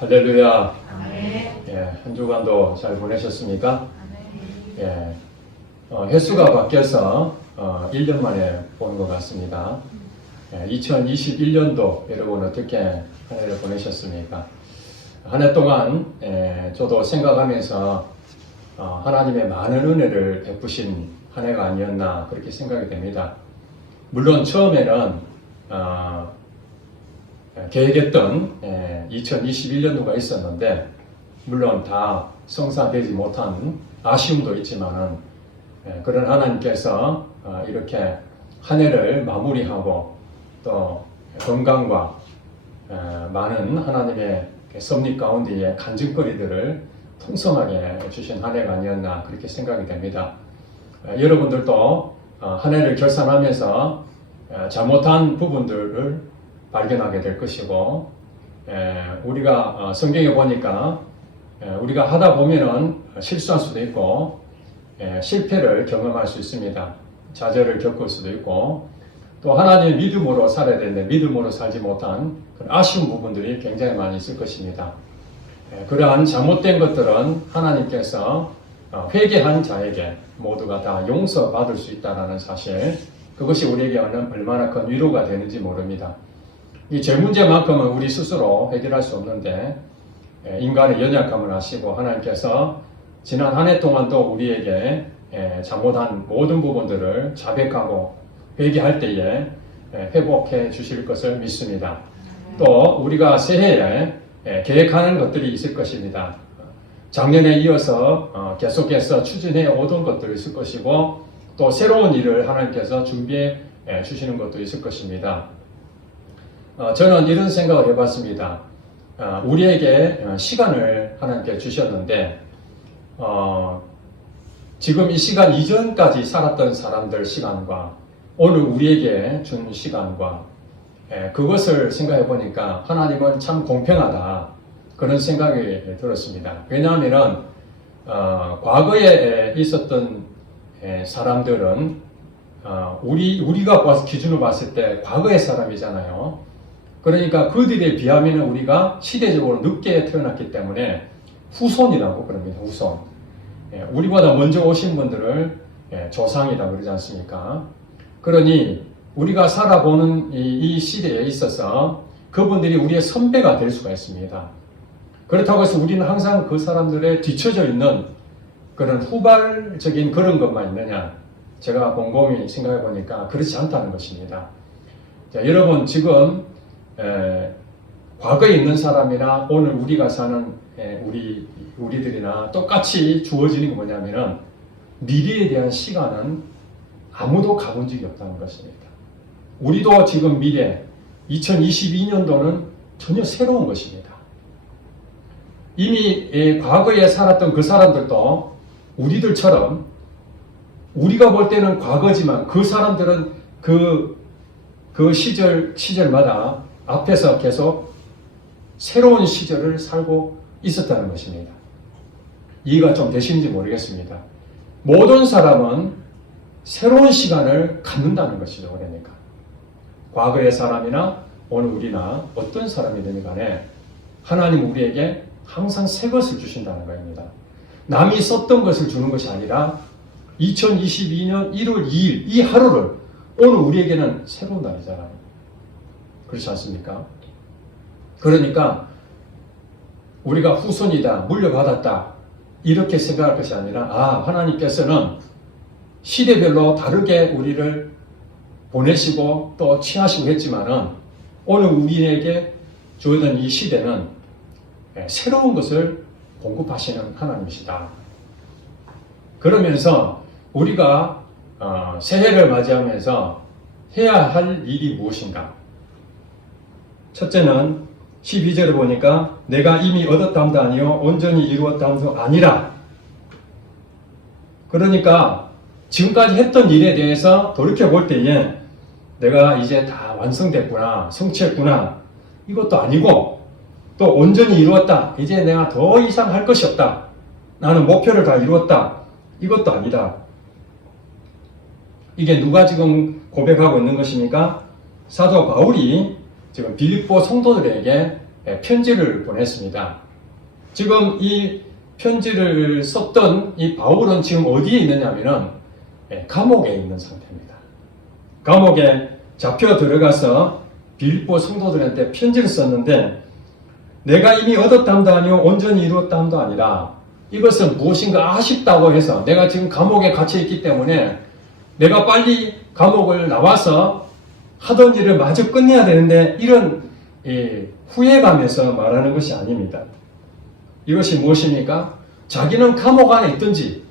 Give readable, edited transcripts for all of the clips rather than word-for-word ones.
할렐루야. 아멘. 예, 한 주간도 잘 보내셨습니까? 아멘. 예, 횟수가 바뀌어서 1년 만에 보는 것 같습니다. 2021년도 여러분 어떻게 한 해를 보내셨습니까? 한 해 동안 저도 생각하면서 하나님의 많은 은혜를 베푸신 한 해가 아니었나 그렇게 생각이 됩니다. 물론 처음에는 계획했던 2021년도가 있었는데 물론 다 성사되지 못한 아쉬움도 있지만은 그런 하나님께서 이렇게 한 해를 마무리하고 또 건강과 많은 하나님의 섭리 가운데에 간증거리들을 풍성하게 주신 한 해가 아니었나 그렇게 생각이 됩니다. 여러분들도 한 해를 결산하면서 잘못한 부분들을 발견하게 될 것이고 우리가 성경에 보니까 우리가 하다 보면은 실수할 수도 있고 실패를 경험할 수 있습니다. 좌절을 겪을 수도 있고 또 하나님의 믿음으로 살아야 되는데 믿음으로 살지 못한 그런 아쉬운 부분들이 굉장히 많이 있을 것입니다. 그러한 잘못된 것들은 하나님께서 회개한 자에게 모두가 다 용서받을 수 있다는 사실, 그것이 우리에게는 얼마나 큰 위로가 되는지 모릅니다. 이 죄 문제만큼은 우리 스스로 해결할 수 없는데 인간의 연약함을 아시고 하나님께서 지난 한 해 동안도 우리에게 잘못한 모든 부분들을 자백하고 회개할 때에 회복해 주실 것을 믿습니다. 또 우리가 새해에 계획하는 것들이 있을 것입니다. 작년에 이어서 계속해서 추진해 오던 것들이 있을 것이고 또 새로운 일을 하나님께서 준비해 주시는 것도 있을 것입니다. 저는 이런 생각을 해봤습니다. 우리에게 시간을 하나님께 주셨는데 지금 이 시간 이전까지 살았던 사람들 시간과 오늘 우리에게 준 시간과 그것을 생각해 보니까 하나님은 참 공평하다 그런 생각이 들었습니다. 왜냐하면 과거에 있었던 사람들은 우리가 기준으로 봤을 때 과거의 사람이잖아요. 그러니까 그들에 비하면 우리가 시대적으로 늦게 태어났기 때문에 후손이라고 그럽니다. 후손. 우리보다 먼저 오신 분들을 조상이라고 그러지 않습니까? 그러니 우리가 살아보는 이 시대에 있어서 그분들이 우리의 선배가 될 수가 있습니다. 그렇다고 해서 우리는 항상 그 사람들의 뒤처져 있는 그런 후발적인 그런 것만 있느냐? 제가 곰곰이 생각해 보니까 그렇지 않다는 것입니다. 자, 여러분 지금 과거에 있는 사람이나 오늘 우리가 사는 우리들이나 똑같이 주어지는 게 뭐냐면은 미래에 대한 시간은 아무도 가본 적이 없다는 것입니다. 우리도 지금 미래 2022년도는 전혀 새로운 것입니다. 이미 과거에 살았던 그 사람들도 우리들처럼 우리가 볼 때는 과거지만 그 사람들은 그 시절마다 앞에서 계속 새로운 시절을 살고 있었다는 것입니다. 이해가 좀 되시는지 모르겠습니다. 모든 사람은 새로운 시간을 갖는다는 것이죠. 그러니까 과거의 사람이나 오늘 우리나 어떤 사람이든 간에 하나님 우리에게 항상 새 것을 주신다는 겁니다. 남이 썼던 것을 주는 것이 아니라 2022년 1월 2일 이 하루를 오늘 우리에게는 새로운 날이잖아요. 그렇지 않습니까? 그러니까 우리가 후손이다, 물려받았다 이렇게 생각할 것이 아니라 하나님께서는 시대별로 다르게 우리를 보내시고 또 취하시고 했지만은 오늘 우리에게 주어진 이 시대는 새로운 것을 공급하시는 하나님이시다. 그러면서 우리가 새해를 맞이하면서 해야 할 일이 무엇인가? 첫째는 12절을 보니까 내가 이미 얻었담도 아니요 온전히 이루었담도 아니라. 그러니까 지금까지 했던 일에 대해서 돌이켜볼 때에 내가 이제 다 완성됐구나, 성취했구나 이것도 아니고 또 온전히 이루었다, 이제 내가 더 이상 할 것이 없다, 나는 목표를 다 이루었다 이것도 아니다. 이게 누가 지금 고백하고 있는 것입니까? 사도 바울이 지금 빌립보 성도들에게 편지를 보냈습니다. 지금 이 편지를 썼던 이 바울은 지금 어디에 있느냐면은 감옥에 있는 상태입니다. 감옥에 잡혀 들어가서 빌립보 성도들한테 편지를 썼는데, 내가 이미 얻었담도 아니요 온전히 이루었담도 아니라 이것은 무엇인가 아쉽다고 해서, 내가 지금 감옥에 갇혀 있기 때문에 내가 빨리 감옥을 나와서 하던 일을 마저 끝내야 되는데, 이런 후회감에서 말하는 것이 아닙니다. 이것이 무엇입니까? 자기는 감옥 안에 있든지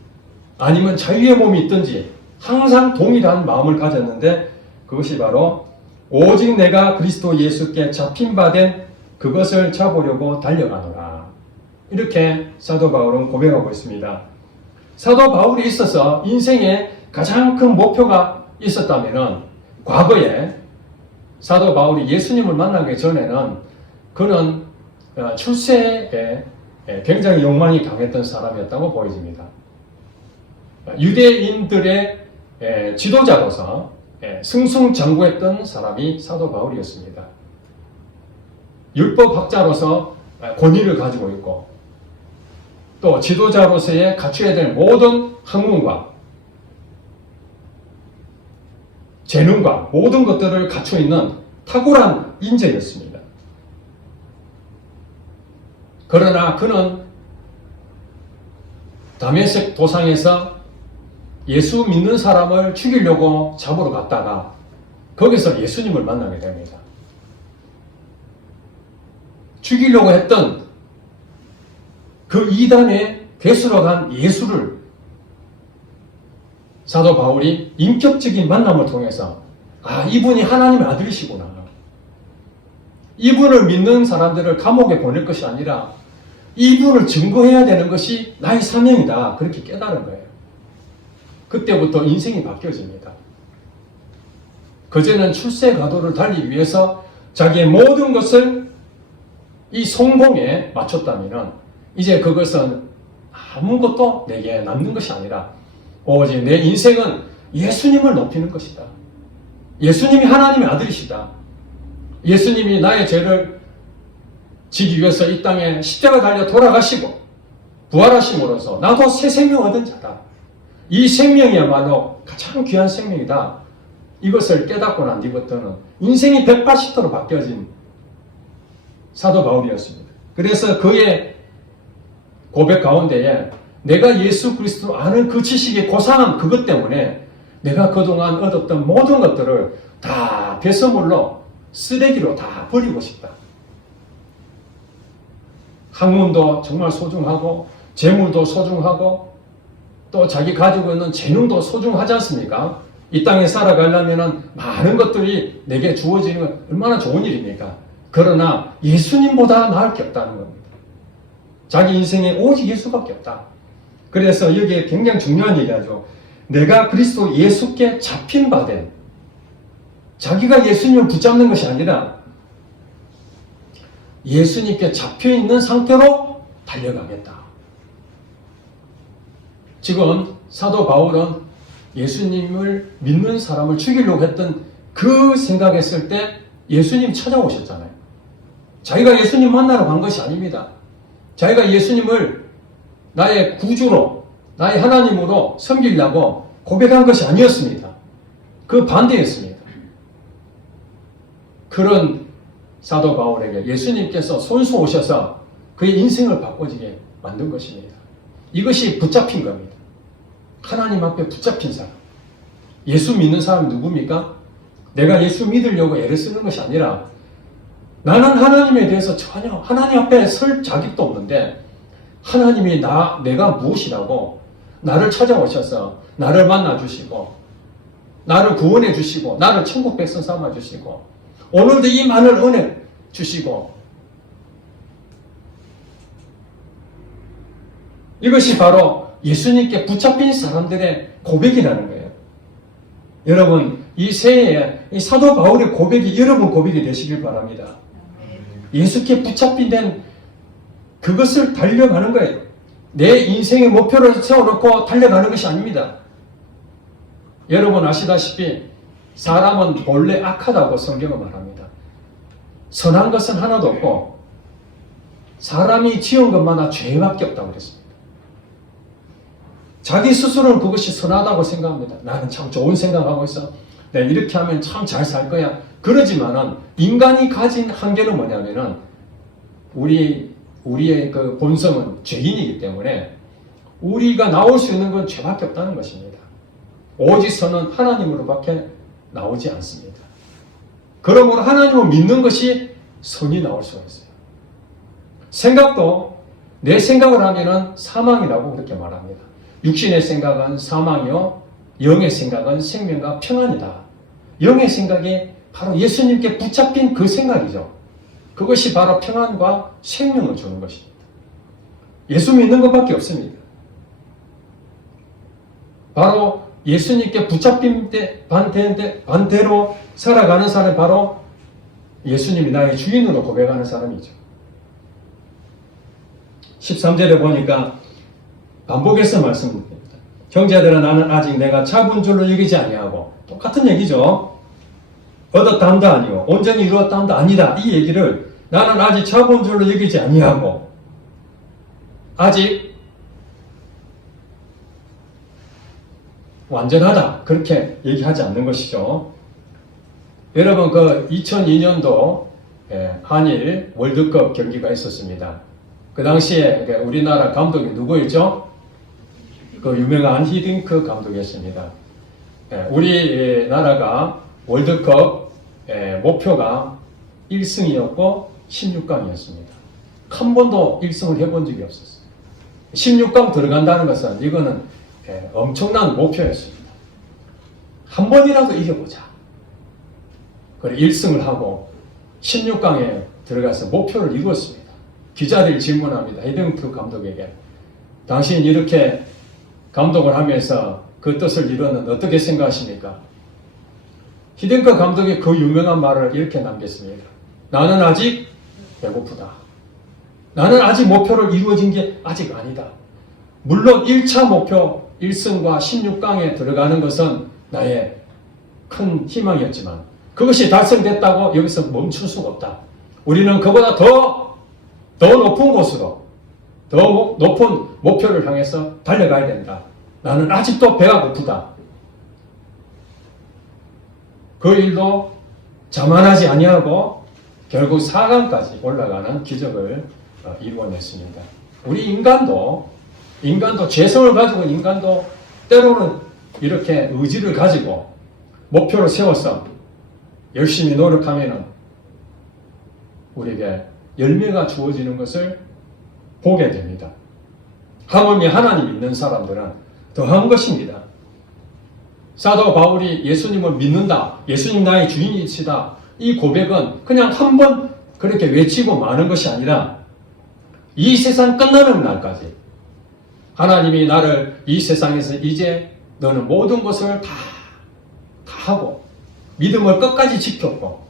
아니면 자유의 몸이 있든지 항상 동일한 마음을 가졌는데, 그것이 바로 오직 내가 그리스도 예수께 잡힌 바 된 그것을 잡으려고 달려가노라. 이렇게 사도 바울은 고백하고 있습니다. 사도 바울이 있어서 인생에 가장 큰 목표가 있었다면, 과거에 사도 바울이 예수님을 만나기 전에는 그는 출세에 굉장히 욕망이 강했던 사람이었다고 보여집니다. 유대인들의 지도자로서 승승장구했던 사람이 사도 바울이었습니다. 율법학자로서 권위를 가지고 있고, 또 지도자로서의 갖춰야 될 모든 학문과 재능과 모든 것들을 갖추어 있는 탁월한 인재였습니다. 그러나 그는 다메섹 도상에서 예수 믿는 사람을 죽이려고 잡으러 갔다가 거기서 예수님을 만나게 됩니다. 죽이려고 했던 그 이단의 괴수로 간 예수를 사도 바울이 인격적인 만남을 통해서, 이분이 하나님의 아들이시구나, 이분을 믿는 사람들을 감옥에 보낼 것이 아니라 이분을 증거해야 되는 것이 나의 사명이다, 그렇게 깨달은 거예요. 그때부터 인생이 바뀌어집니다. 그제는 출세 가도를 달리기 위해서 자기의 모든 것을 이 성공에 맞췄다면, 이제 그것은 아무것도 내게 남는 것이 아니라 오직 내 인생은 예수님을 높이는 것이다. 예수님이 하나님의 아들이시다. 예수님이 나의 죄를 지기 위해서 이 땅에 십자가 달려 돌아가시고 부활하심으로써 나도 새 생명 얻은 자다. 이 생명이야말로 가장 귀한 생명이다. 이것을 깨닫고 난 뒤부터는 인생이 180도로 바뀌어진 사도 바울이었습니다. 그래서 그의 고백 가운데에 내가 예수 그리스도를 아는 그 지식의 고상함, 그것 때문에 내가 그동안 얻었던 모든 것들을 다 배설물로, 쓰레기로 다 버리고 싶다. 학문도 정말 소중하고 재물도 소중하고 또 자기 가지고 있는 재능도 소중하지 않습니까? 이 땅에 살아가려면 많은 것들이 내게 주어지는 건 얼마나 좋은 일입니까? 그러나 예수님보다 나을 게 없다는 겁니다. 자기 인생에 오직 예수밖에 없다. 그래서 여기에 굉장히 중요한 얘기하죠. 내가 그리스도 예수께 잡힌 바 된, 자기가 예수님을 붙잡는 것이 아니라 예수님께 잡혀있는 상태로 달려가겠다. 지금 사도 바울은 예수님을 믿는 사람을 죽이려고 했던 그 생각했을 때 예수님 찾아오셨잖아요. 자기가 예수님 만나러 간 것이 아닙니다. 자기가 예수님을 나의 구주로, 나의 하나님으로 섬기려고 고백한 것이 아니었습니다. 그 반대였습니다. 그런 사도 바울에게 예수님께서 손수 오셔서 그의 인생을 바꿔지게 만든 것입니다. 이것이 붙잡힌 겁니다. 하나님 앞에 붙잡힌 사람. 예수 믿는 사람이 누굽니까? 내가 예수 믿으려고 애를 쓰는 것이 아니라 나는 하나님에 대해서 전혀 하나님 앞에 설 자격도 없는데 하나님이 내가 무엇이라고 나를 찾아오셔서 나를 만나주시고 나를 구원해 주시고 나를 천국 백성 삼아 주시고 오늘도 이 많은 은혜 주시고, 이것이 바로 예수님께 붙잡힌 사람들의 고백이라는 거예요. 여러분, 이 새해에 이 사도 바울의 고백이 여러분 고백이 되시길 바랍니다. 예수께 붙잡힌 된 그것을 달려가는 거예요. 내 인생의 목표를 세워놓고 달려가는 것이 아닙니다. 여러분 아시다시피 사람은 본래 악하다고 성경은 말합니다. 선한 것은 하나도 없고 사람이 지은 것마다 죄밖에 없다고 그랬습니다. 자기 스스로는 그것이 선하다고 생각합니다. 나는 참 좋은 생각하고 있어. 내가 이렇게 하면 참 잘 살 거야. 그러지만은 인간이 가진 한계는 뭐냐면은 우리의 그 본성은 죄인이기 때문에 우리가 나올 수 있는 건 죄밖에 없다는 것입니다. 오직 선은 하나님으로밖에 나오지 않습니다. 그러므로 하나님을 믿는 것이 선이 나올 수가 있어요. 생각도 내 생각을 하면은 사망이라고 그렇게 말합니다. 육신의 생각은 사망이요, 영의 생각은 생명과 평안이다. 영의 생각이 바로 예수님께 붙잡힌 그 생각이죠. 그것이 바로 평안과 생명을 주는 것입니다. 예수 믿는 것밖에 없습니다. 바로 예수님께 붙잡힌 반대로 살아가는 사람이 바로 예수님이 나의 주인으로 고백하는 사람이죠. 13절에 보니까 반복해서 말씀드립니다. 형제들아 나는 아직 내가 잡은 줄로 여기지 아니하고, 똑같은 얘기죠. 얻었다함도 아니요 온전히 이루었다함도 아니다. 이 얘기를 나는 아직 잡은 줄로 여기지 아니하고, 아직 완전하다 그렇게 얘기하지 않는 것이죠. 여러분 그 2002년도 한일 월드컵 경기가 있었습니다. 그 당시에 우리나라 감독이 누구였죠? 그 유명한 히딩크 감독이었습니다. 우리나라가 월드컵 목표가 1승이었고 16강이었습니다. 한 번도 1승을 해본 적이 없었어요. 16강 들어간다는 것은 이거는 엄청난 목표였습니다. 한 번이라도 이겨보자. 그래 1승을 하고 16강에 들어가서 목표를 이루었습니다. 기자들이 질문합니다. 히딩크 감독에게 당신 이렇게 감독을 하면서 그 뜻을 이루었는데 어떻게 생각하십니까? 히딩크 감독이 그 유명한 말을 이렇게 남겼습니다. 나는 아직 배고프다. 나는 아직 목표를 이루어진 게 아직 아니다. 물론 1차 목표 1승과 16강에 들어가는 것은 나의 큰 희망이었지만 그것이 달성됐다고 여기서 멈출 수가 없다. 우리는 그보다 더 높은 곳으로 더 높은 목표를 향해서 달려가야 된다. 나는 아직도 배가 고프다. 그 일도 자만하지 아니하고 결국 4강까지 올라가는 기적을 이루어냈습니다. 우리 인간도 죄성을 가지고 인간도 때로는 이렇게 의지를 가지고 목표를 세워서 열심히 노력하면은 우리에게 열매가 주어지는 것을 보게 됩니다. 하물며 하나님 믿는 사람들은 더한 것입니다. 사도 바울이 예수님을 믿는다. 예수님 나의 주인이시다. 이 고백은 그냥 한 번 그렇게 외치고 마는 것이 아니라 이 세상 끝나는 날까지 하나님이 나를 이 세상에서 이제 너는 모든 것을 다 하고 믿음을 끝까지 지켰고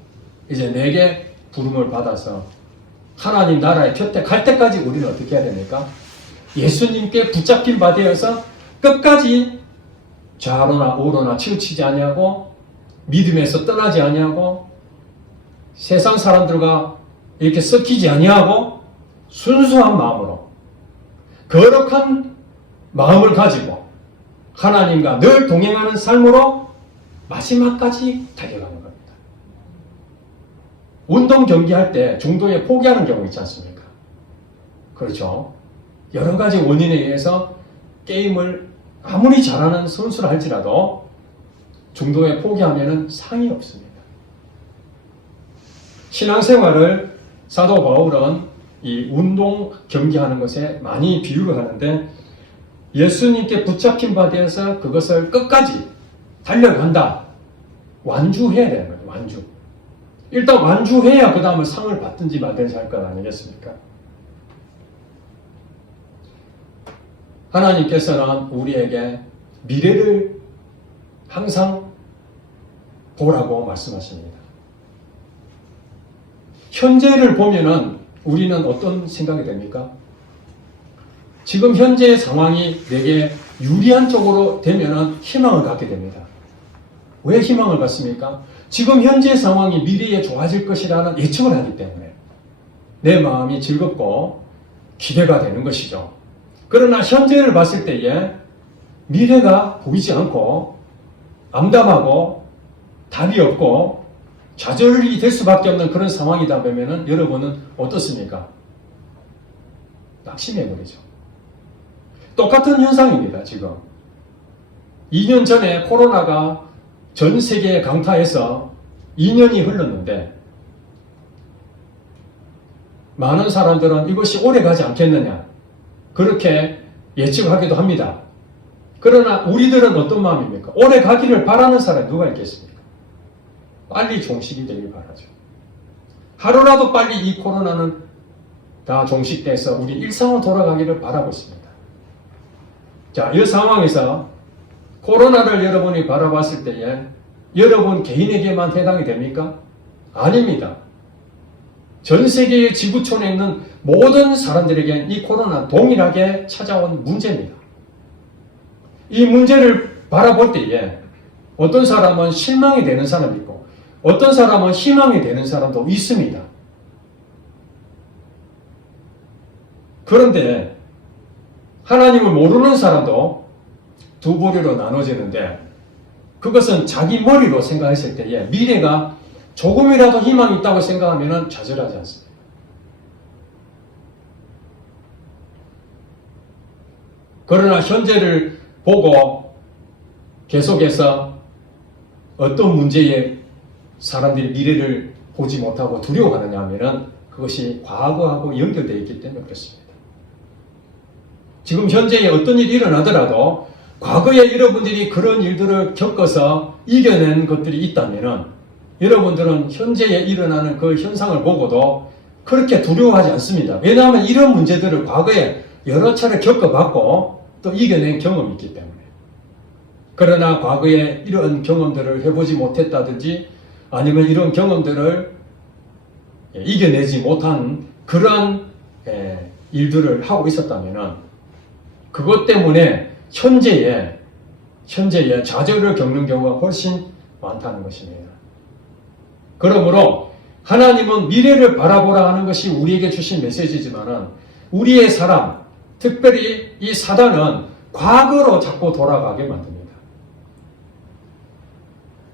이제 내게 부름을 받아서 하나님 나라의 곁에 갈 때까지 우리는 어떻게 해야 됩니까? 예수님께 붙잡힌 바 되어서 끝까지 좌로나 우로나 치우치지 아니하고 믿음에서 떠나지 아니하고 세상 사람들과 이렇게 섞이지 아니하고 순수한 마음으로 거룩한 마음을 가지고 하나님과 늘 동행하는 삶으로 마지막까지 달려가는 겁니다. 운동 경기할 때 중도에 포기하는 경우 있지 않습니까? 그렇죠. 여러 가지 원인에 의해서 게임을 아무리 잘하는 선수를 할지라도 중도에 포기하면 상이 없습니다. 신앙생활을 사도 바울은 이 운동 경기하는 것에 많이 비유를 하는데 예수님께 붙잡힌 바 되어서 그것을 끝까지 달려간다. 완주해야 되는 거예요. 완주. 일단 완주해야 그 다음에 상을 받든지 말든지 할 것 아니겠습니까? 하나님께서는 우리에게 미래를 항상 보라고 말씀하십니다. 현재를 보면은 우리는 어떤 생각이 됩니까? 지금 현재의 상황이 내게 유리한 쪽으로 되면은 희망을 갖게 됩니다. 왜 희망을 갖습니까? 지금 현재의 상황이 미래에 좋아질 것이라는 예측을 하기 때문에. 내 마음이 즐겁고 기대가 되는 것이죠. 그러나 현재를 봤을 때에 미래가 보이지 않고 암담하고 답이 없고 좌절이 될 수밖에 없는 그런 상황이다 보면은 여러분은 어떻습니까? 낙심해버리죠. 똑같은 현상입니다. 지금 2년 전에 코로나가 전 세계에 강타해서 2년이 흘렀는데 많은 사람들은 이것이 오래 가지 않겠느냐 그렇게 예측하기도 합니다. 그러나 우리들은 어떤 마음입니까? 오래 가기를 바라는 사람이 누가 있겠습니까? 빨리 종식이 되길 바라죠. 하루라도 빨리 이 코로나는 다 종식돼서 우리 일상으로 돌아가기를 바라고 있습니다. 자, 이 상황에서 코로나를 여러분이 바라봤을 때에 여러분 개인에게만 해당이 됩니까? 아닙니다. 전 세계의 지구촌에 있는 모든 사람들에게 이 코로나 동일하게 찾아온 문제입니다. 이 문제를 바라볼 때에 어떤 사람은 실망이 되는 사람이 있고 어떤 사람은 희망이 되는 사람도 있습니다. 그런데 하나님을 모르는 사람도 두 부류로 나눠지는데 그것은 자기 머리로 생각했을 때에 미래가 조금이라도 희망이 있다고 생각하면 좌절하지 않습니다. 그러나 현재를 보고 계속해서 어떤 문제에 사람들이 미래를 보지 못하고 두려워하느냐 하면 그것이 과거하고 연결되어 있기 때문에 그렇습니다. 지금 현재에 어떤 일이 일어나더라도 과거에 여러분들이 그런 일들을 겪어서 이겨낸 것들이 있다면 여러분들은 현재에 일어나는 그 현상을 보고도 그렇게 두려워하지 않습니다. 왜냐하면 이런 문제들을 과거에 여러 차례 겪어봤고 또 이겨낸 경험이 있기 때문에. 그러나 과거에 이런 경험들을 해보지 못했다든지 아니면 이런 경험들을 이겨내지 못한 그러한 일들을 하고 있었다면 그것 때문에 현재에 좌절을 겪는 경우가 훨씬 많다는 것입니다. 그러므로 하나님은 미래를 바라보라 하는 것이 우리에게 주신 메시지지만은 우리의 사람, 특별히 이 사단은 과거로 자꾸 돌아가게 만듭니다.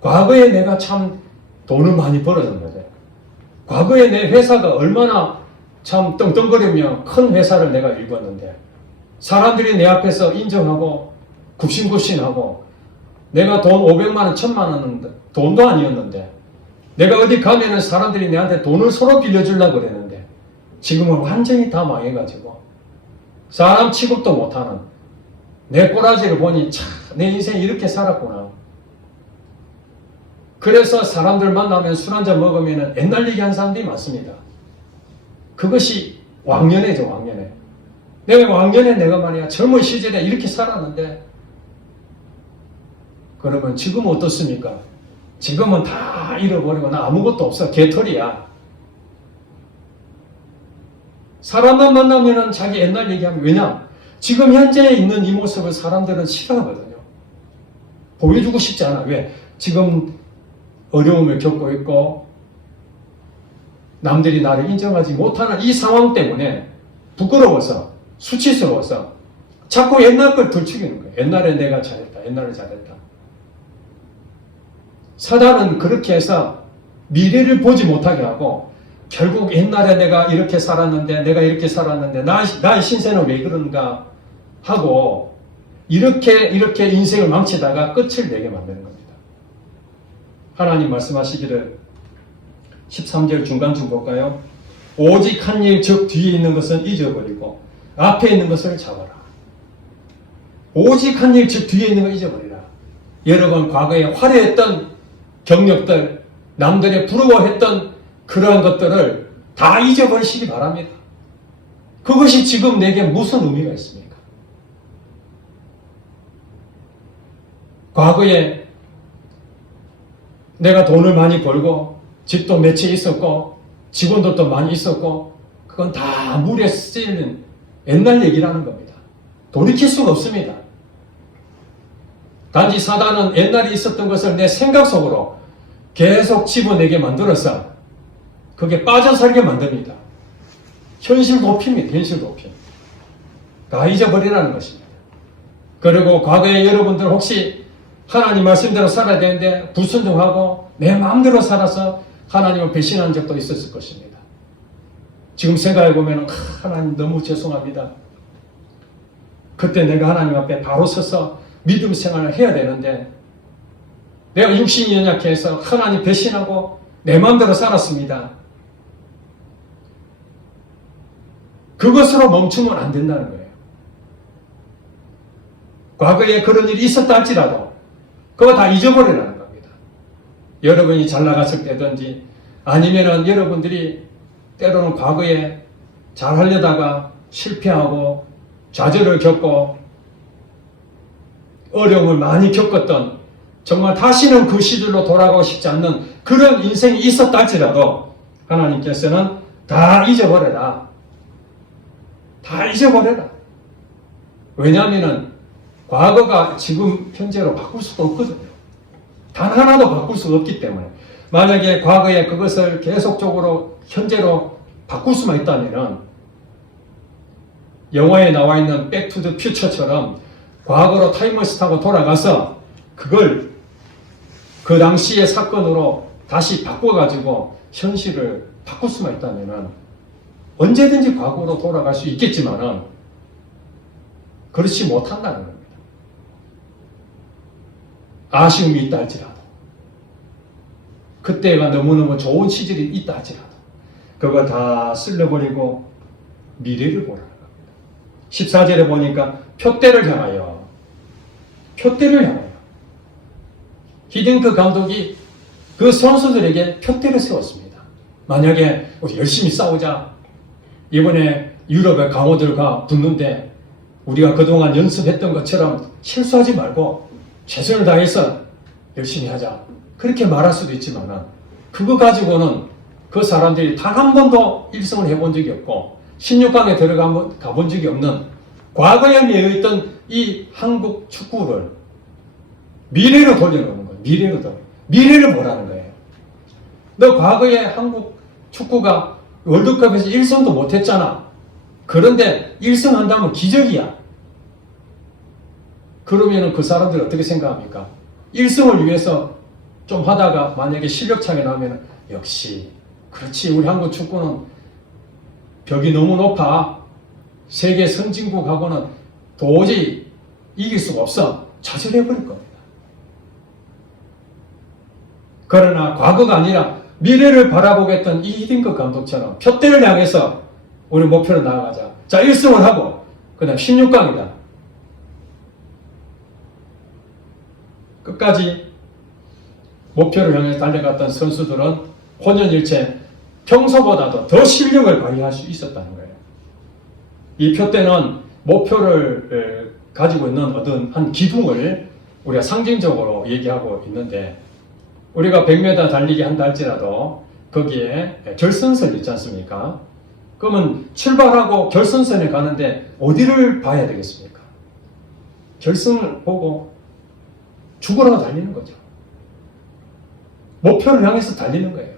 과거에 내가 참 돈을 많이 벌었는데 과거에 내 회사가 얼마나 참 떵떵거리며 큰 회사를 내가 일궜는데 사람들이 내 앞에서 인정하고 굽신굽신하고 내가 돈 500만 원, 1000만 원은 돈도 아니었는데 내가 어디 가면은 사람들이 내한테 돈을 서로 빌려주려고 그랬는데 지금은 완전히 다 망해가지고 사람 취급도 못하는 내 꼬라지를 보니 참 내 인생이 이렇게 살았구나. 그래서 사람들 만나면 술 한잔 먹으면 옛날 얘기하는 사람들이 많습니다. 그것이 왕년회죠. 왕년회. 내가 왕년에 내가 말이야 젊은 시절에 이렇게 살았는데 그러면 지금은 어떻습니까? 지금은 다 잃어버리고 나 아무것도 없어. 개털이야. 사람만 만나면 자기 옛날 얘기하면 왜냐? 지금 현재 있는 이 모습을 사람들은 싫어하거든요. 보여주고 싶지 않아. 왜? 지금 어려움을 겪고 있고 남들이 나를 인정하지 못하는 이 상황 때문에 부끄러워서 수치스러워서 자꾸 옛날 걸 들추기는 거예요. 옛날에 내가 잘했다. 옛날에 잘했다. 사단은 그렇게 해서 미래를 보지 못하게 하고 결국 옛날에 내가 이렇게 살았는데 내가 이렇게 살았는데 나의 신세는 왜 그런가 하고 이렇게 인생을 망치다가 끝을 내게 만드는 겁니다. 하나님 말씀하시기를 13절 중간쯤 볼까요? 오직 한 일 즉 뒤에 있는 것은 잊어버리고 앞에 있는 것을 잡아라. 오직 한 일 즉 뒤에 있는 걸 잊어버리라. 여러분 과거에 화려했던 경력들 남들의 부러워했던 그러한 것들을 다 잊어버리시기 바랍니다. 그것이 지금 내게 무슨 의미가 있습니까? 과거에 내가 돈을 많이 벌고 집도 몇 채 있었고 직원들도 많이 있었고 그건 다 물에 쓰이는 옛날 얘기라는 겁니다. 돌이킬 수가 없습니다. 단지 사단은 옛날에 있었던 것을 내 생각 속으로 계속 집어내게 만들어서 그게 빠져 살게 만듭니다. 현실 도피입니다. 현실 도피. 다 잊어버리라는 것입니다. 그리고 과거에 여러분들 혹시 하나님 말씀대로 살아야 되는데 불순종하고 내 마음대로 살아서 하나님을 배신한 적도 있었을 것입니다. 지금 생각해보면 하나님 너무 죄송합니다. 그때 내가 하나님 앞에 바로 서서 믿음 생활을 해야 되는데 내가 육신이 연약해서 하나님 배신하고 내 마음대로 살았습니다. 그것으로 멈추면 안 된다는 거예요. 과거에 그런 일이 있었다 할지라도 그거 다 잊어버리라는 겁니다. 여러분이 잘 나갔을 때든지 아니면은 여러분들이 때로는 과거에 잘 하려다가 실패하고 좌절을 겪고 어려움을 많이 겪었던 정말 다시는 그 시절로 돌아가고 싶지 않는 그런 인생이 있었다 할지라도 하나님께서는 다 잊어버려라. 다 잊어버려라. 왜냐하면 과거가 지금 현재로 바꿀 수가 없거든요. 단 하나도 바꿀 수가 없기 때문에 만약에 과거에 그것을 계속적으로 현재로 바꿀 수만 있다면 영화에 나와 있는 백 투 더 퓨처처럼 과거로 타임머신 타고 돌아가서 그걸 그 당시의 사건으로 다시 바꿔가지고 현실을 바꿀 수만 있다면 언제든지 과거로 돌아갈 수 있겠지만은 그렇지 못한다는 겁니다. 아쉬움이 있다 할지라도 그때가 너무너무 좋은 시절이 있다 할지라도 그거 다 쓸려버리고 미래를 보라는 겁니다. 14절에 보니까 표대를 향하여 히딩크 감독이 그 선수들에게 표대를 세웠습니다. 만약에 우리 열심히 싸우자. 이번에 유럽의 강호들과 붙는데 우리가 그동안 연습했던 것처럼 실수하지 말고 최선을 다해서 열심히 하자. 그렇게 말할 수도 있지만 그거 가지고는 그 사람들이 단 한 번도 1승을 해본 적이 없고 16강에 가본 적이 없는 과거에 매여있던 이 한국 축구를 미래로 돌려놓는 거예요. 미래를 보라는 거예요. 너 과거에 한국 축구가 월드컵에서 1승도 못했잖아. 그런데 1승 한다면 기적이야. 그러면 그 사람들이 어떻게 생각합니까? 1승을 위해서 좀 하다가 만약에 실력차게 나오면 역시 그렇지 우리 한국 축구는 벽이 너무 높아. 세계 선진국하고는 도저히 이길 수가 없어. 좌절해버릴 겁니다. 그러나 과거가 아니라 미래를 바라보겠던 이 히딩크 감독처럼 표대를 향해서 우리 목표로 나아가자. 자, 1승을 하고 그 다음 16강이다. 끝까지 목표를 향해 달려갔던 선수들은 혼연일체 평소보다도 더 실력을 발휘할 수 있었다는 거예요. 이 표대는 목표를 가지고 있는 어떤 한 기둥을 우리가 상징적으로 얘기하고 있는데 우리가 100m 달리기 한다 할지라도 거기에 결선선 있지 않습니까? 그러면 출발하고 결선선에 가는데 어디를 봐야 되겠습니까? 결선을 보고 죽으라고 달리는 거죠. 목표를 향해서 달리는 거예요.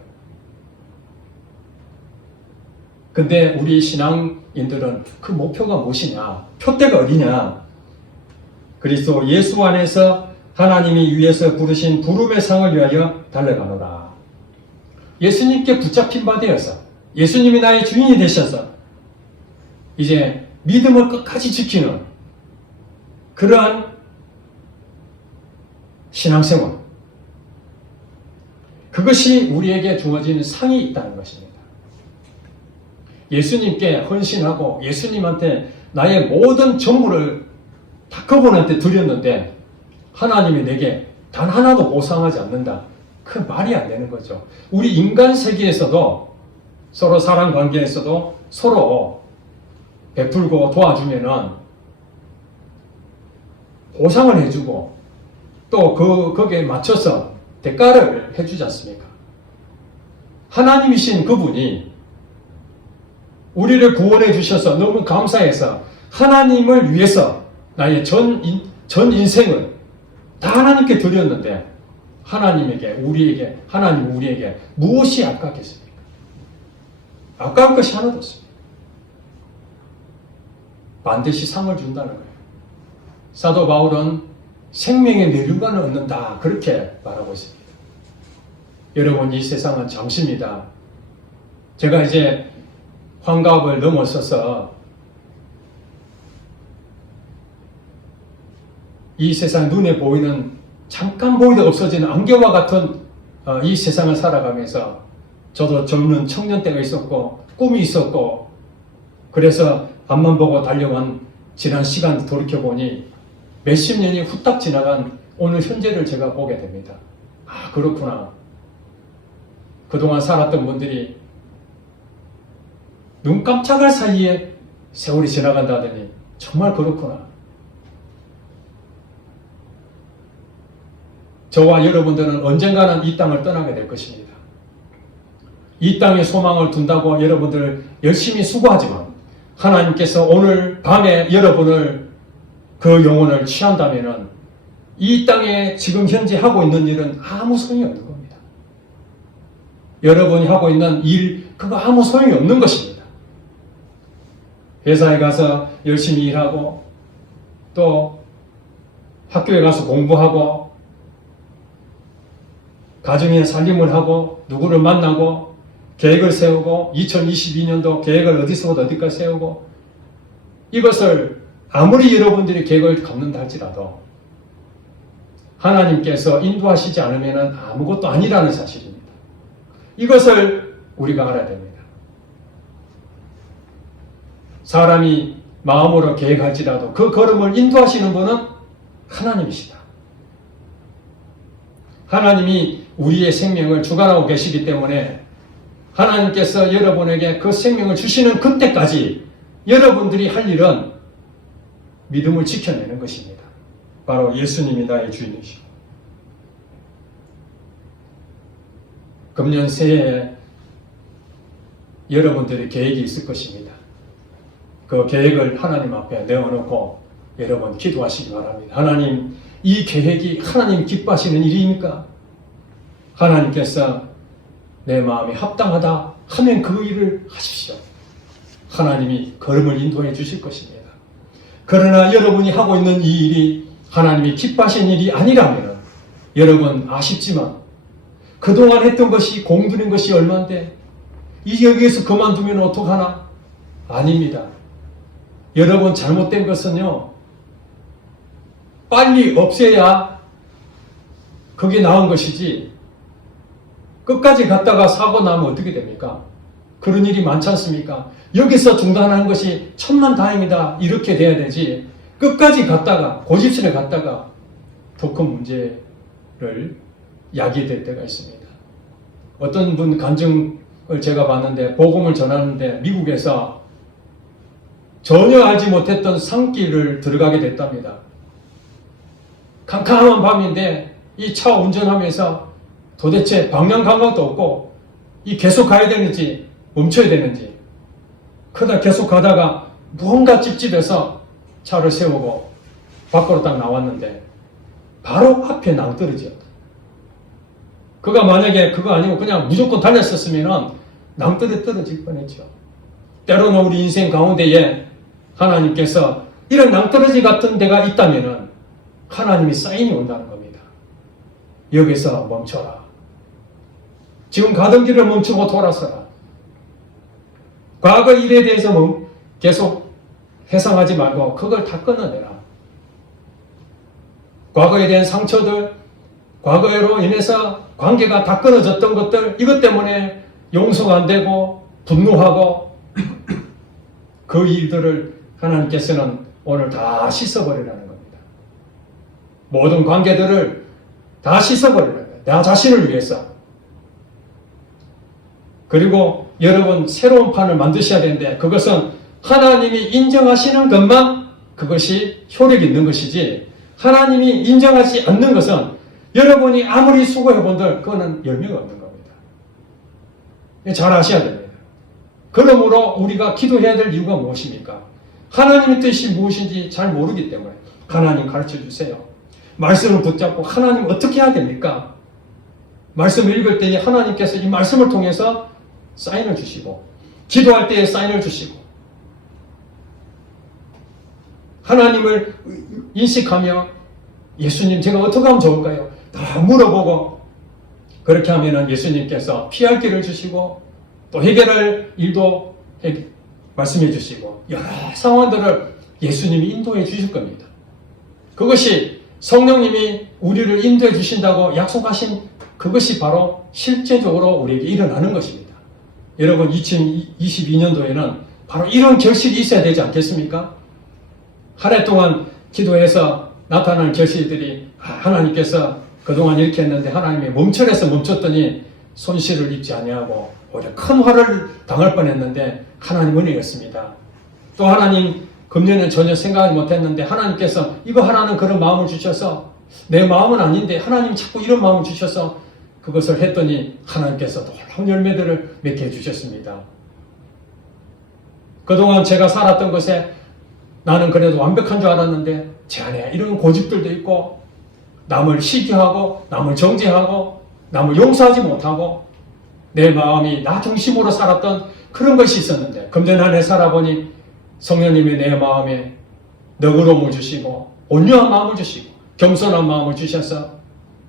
근데 우리 신앙인들은 그 목표가 무엇이냐? 표대가 어디냐? 그리스도 예수 안에서 하나님이 위에서 부르신 부름의 상을 위하여 달려가노라. 예수님께 붙잡힌 바 되어서 예수님이 나의 주인이 되셔서 이제 믿음을 끝까지 지키는 그러한 신앙생활, 그것이 우리에게 주어지는 상이 있다는 것입니다. 예수님께 헌신하고 예수님한테 나의 모든 전부를 다 그분한테 드렸는데 하나님이 내게 단 하나도 보상하지 않는다. 그 말이 안 되는 거죠. 우리 인간 세계에서도 서로 사람 관계에서도 서로 베풀고 도와주면은 보상을 해주고 또 거기에 맞춰서 대가를 해주지 않습니까? 하나님이신 그분이 우리를 구원해 주셔서 너무 감사해서 하나님을 위해서 나의 전 인생을 다 하나님께 드렸는데 하나님은 우리에게 무엇이 아깝겠습니까? 아까울 것이 하나도 없습니다. 반드시 상을 준다는 거예요. 사도 바울은 생명의 내류관을 얻는다 그렇게 말하고 있습니다. 여러분, 이 세상은 잠시입니다. 제가 이제 환갑을 넘어서서 이 세상 눈에 보이는 잠깐 보이다 없어지는 안개와 같은 이 세상을 살아가면서 저도 젊은 청년 때가 있었고 꿈이 있었고 그래서 앞만 보고 달려간 지난 시간 돌이켜보니 몇십 년이 후딱 지나간 오늘 현재를 제가 보게 됩니다. 아, 그렇구나. 그동안 살았던 분들이 눈 깜짝할 사이에 세월이 지나간다더니 정말 그렇구나. 저와 여러분들은 언젠가는 이 땅을 떠나게 될 것입니다. 이 땅에 소망을 둔다고 여러분들 열심히 수고하지만 하나님께서 오늘 밤에 여러분을 그 영혼을 취한다면은 이 땅에 지금 현재 하고 있는 일은 아무 소용이 없는 겁니다. 여러분이 하고 있는 일 그거 아무 소용이 없는 것입니다. 회사에 가서 열심히 일하고 또 학교에 가서 공부하고 가정의 살림을 하고 누구를 만나고 계획을 세우고 2022년도 계획을 어디서부터 어디까지 세우고 이것을 아무리 여러분들이 계획을 갖는다 할지라도 하나님께서 인도하시지 않으면 아무것도 아니라는 사실입니다. 이것을 우리가 알아야 됩니다. 사람이 마음으로 계획할지라도 그 걸음을 인도하시는 분은 하나님이시다. 하나님이 우리의 생명을 주관하고 계시기 때문에 하나님께서 여러분에게 그 생명을 주시는 그때까지 여러분들이 할 일은 믿음을 지켜내는 것입니다. 바로 예수님이 나의 주인이시고 금년 새해에 여러분들의 계획이 있을 것입니다. 그 계획을 하나님 앞에 내어놓고 여러분 기도하시기 바랍니다. 하나님, 이 계획이 하나님 기뻐하시는 일입니까? 하나님께서 내 마음이 합당하다 하면 그 일을 하십시오. 하나님이 걸음을 인도해 주실 것입니다. 그러나 여러분이 하고 있는 이 일이 하나님이 기뻐하시는 일이 아니라면 여러분 아쉽지만 그동안 했던 것이 공들인 것이 얼마인데 이 여기에서 그만두면 어떡하나? 아닙니다. 여러분 잘못된 것은요 빨리 없애야 그게 나은 것이지 끝까지 갔다가 사고 나면 어떻게 됩니까? 그런 일이 많지 않습니까? 여기서 중단하는 것이 천만다행이다 이렇게 돼야 되지 끝까지 갔다가 고집스레 갔다가 더 큰 문제를 야기될 때가 있습니다. 어떤 분 간증을 제가 봤는데 복음을 전하는데 미국에서 전혀 알지 못했던 산길을 들어가게 됐답니다. 캄캄한 밤인데 이 차 운전하면서 도대체 방향 감각도 없고 이 계속 가야 되는지 멈춰야 되는지 그러다 계속 가다가 무언가 찝찝해서 차를 세우고 밖으로 딱 나왔는데 바로 앞에 낭떠러지였다. 그가 만약에 그거 아니고 그냥 무조건 달렸었으면 낭떠러지 떨어질 뻔했죠. 때로는 우리 인생 가운데에 하나님께서 이런 낭떠러지 같은 데가 있다면 하나님이 사인이 온다는 겁니다. 여기서 멈춰라. 지금 가던 길을 멈추고 돌아서라. 과거 일에 대해서 계속 회상하지 말고 그걸 다 끊어내라. 과거에 대한 상처들, 과거로 인해서 관계가 다 끊어졌던 것들, 이것 때문에 용서가 안 되고 분노하고 그 일들을 하나님께서는 오늘 다 씻어버리라는 겁니다. 모든 관계들을 다 씻어버리라는 거예요. 나 자신을 위해서. 그리고 여러분 새로운 판을 만드셔야 되는데 그것은 하나님이 인정하시는 것만 그것이 효력이 있는 것이지 하나님이 인정하지 않는 것은 여러분이 아무리 수고해본들 그거는 열매가 없는 겁니다. 잘 아셔야 됩니다. 그러므로 우리가 기도해야 될 이유가 무엇입니까? 하나님의 뜻이 무엇인지 잘 모르기 때문에 하나님 가르쳐 주세요. 말씀을 붙잡고 하나님 어떻게 해야 됩니까? 말씀을 읽을 때 하나님께서 이 말씀을 통해서 사인을 주시고 기도할 때에 사인을 주시고 하나님을 인식하며 예수님 제가 어떻게 하면 좋을까요? 다 물어보고 그렇게 하면은 예수님께서 피할 길을 주시고 또 해결할 일도 말씀해 주시고 여러 상황들을 예수님이 인도해 주실 겁니다. 그것이 성령님이 우리를 인도해 주신다고 약속하신 그것이 바로 실제적으로 우리에게 일어나는 것입니다. 여러분 2022년도에는 바로 이런 결실이 있어야 되지 않겠습니까? 한 해 동안 기도해서 나타나는 결실들이 하나님께서 그동안 이렇게 했는데 하나님이 멈췄더니 손실을 입지 아니하고 오히려 큰 화를 당할 뻔했는데 하나님 은혜였습니다. 또 하나님 금년엔 전혀 생각하지 못했는데 하나님께서 이거 하라는 그런 마음을 주셔서 내 마음은 아닌데 하나님이 자꾸 이런 마음을 주셔서 그것을 했더니 하나님께서 놀라운 열매들을 맺게 해주셨습니다. 그동안 제가 살았던 것에 나는 그래도 완벽한 줄 알았는데 제 안에 이런 고집들도 있고 남을 시기하고 남을 정죄하고 남을 용서하지 못하고 내 마음이 나 중심으로 살았던 그런 것이 있었는데 금년 한 해 살아보니 성령님이 내 마음에 너그러움을 주시고 온유한 마음을 주시고 겸손한 마음을 주셔서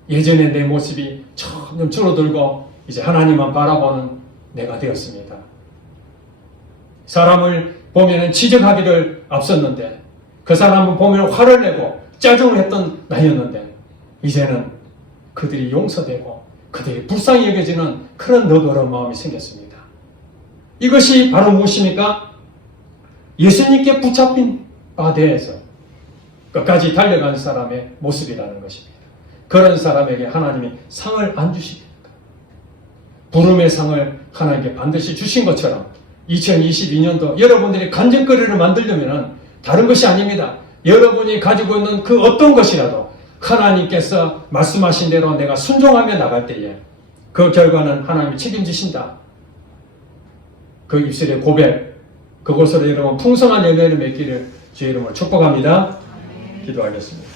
예전에 내 모습이 점점 줄어들고 이제 하나님만 바라보는 내가 되었습니다. 사람을 보면 지적하기를 앞섰는데 그 사람을 보면 화를 내고 짜증을 했던 나였는데 이제는 그들이 용서되고 그들이 불쌍히 여겨지는 그런 너그러운 마음이 생겼습니다. 이것이 바로 무엇입니까? 예수님께 붙잡힌 바대에서 끝까지 달려간 사람의 모습이라는 것입니다. 그런 사람에게 하나님이 상을 안 주십니까? 부름의 상을 하나님께 반드시 주신 것처럼 2022년도 여러분들이 간증거리를 만들려면 다른 것이 아닙니다. 여러분이 가지고 있는 그 어떤 것이라도 하나님께서 말씀하신 대로 내가 순종하며 나갈 때에 그 결과는 하나님이 책임지신다. 그 입술의 고백, 그곳으로 여러분 풍성한 열매를 맺기를 주의 이름으로 축복합니다. 기도하겠습니다.